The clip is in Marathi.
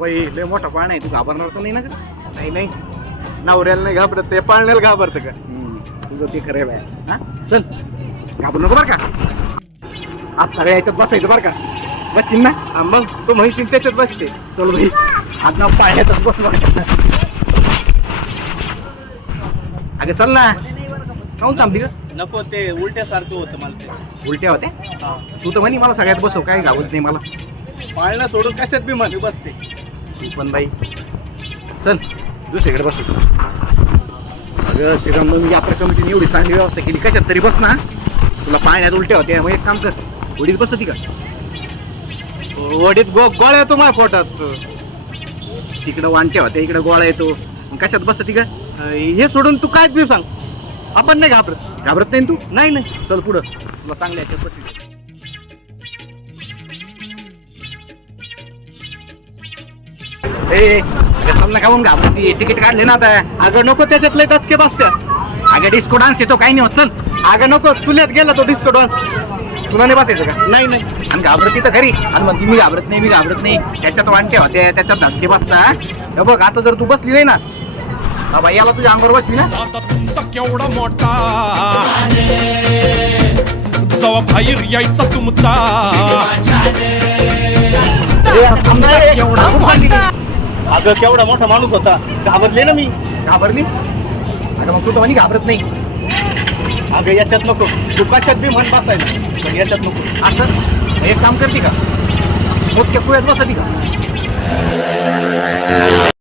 बाई लय मोठा पाळणा आहे, तू घाबरणार तर नाही ना का? नाही नाही, नवऱ्याला नाही घाबरत ते, पाळण्याला घाबरत का? तुझं ते खरं बाय. हा चल, घाबरू नको बरं का. आज सगळ्या याच्यात बसायचं बरं का. बसशील ना? मग तू म्हणशील त्याच्यात बसते. चल भाई, आज ना पाळण्यातच बस बरं का. अगं चल ना. काहून थांबली का? नको, ते उलट्यासारखं होतं मला ते. उलट्या होत्या? तू तर म्हणी मला सगळ्यात बसव, काय घाबरत नाही मला. पाळणा सोडून कशात बी म्हणे बसते. तू पण बाई चल दुसरीकडे बसू. अगं श्रीराम यात्रा कमिटीने एवढी चांगली व्यवस्था केली, कशात तरी बस ना. तुला पाण्यात उलट्या होत्या, मग एक काम कर, उडीत बसती का? वडीत गोळ्या येतो माझ्या पोटात. तिकडं वांट्या होत्या, इकडं गोळा येतो, मग कशात बसती का? हे सोडून तू काय बी सांग, आपण नाही घाबरत. घाबरत नाही ना तू? नाही नाही. चल पुढं, तुला चांगल्या याच्यात बसू. ए चल ना, काहून घाबरती? तिकीट काढले ना आता. अगं नको, त्याच्यात लय टचके बसत्या. अगं डिस्को डान्स येतो, काही नाही होत. चल. अगं नको, चुल्यात गेला तो डिस्को डान्स. तुला नाही बसायचं का? नाही नाही. आणि घाबरती तर खरी, आणि म्हणती मी घाबरत नाही, मी घाबरत नाही. त्याच्यात वांट्या होत्या, त्याच्यात धसके बसता. हे बघ, आता जर तू बसली नाही ना, हा बाई याला तुझ्या अंगावर बसली ना. आता तुमचा केवढा मोठा जवा बाहेर यायचा तुमचा केवढा मोठा. अगं केवढा मोठा माणूस होता, घाबरले ना मी. घाबरली? अगं मग तू तर म्हणी घाबरत नाही. अगं याच्यात नको, तू कशात बी म्हण बसायला, पण याच्यात नको. असं मग एक काम करते का, मोठ्या कुळ्यात बसती का?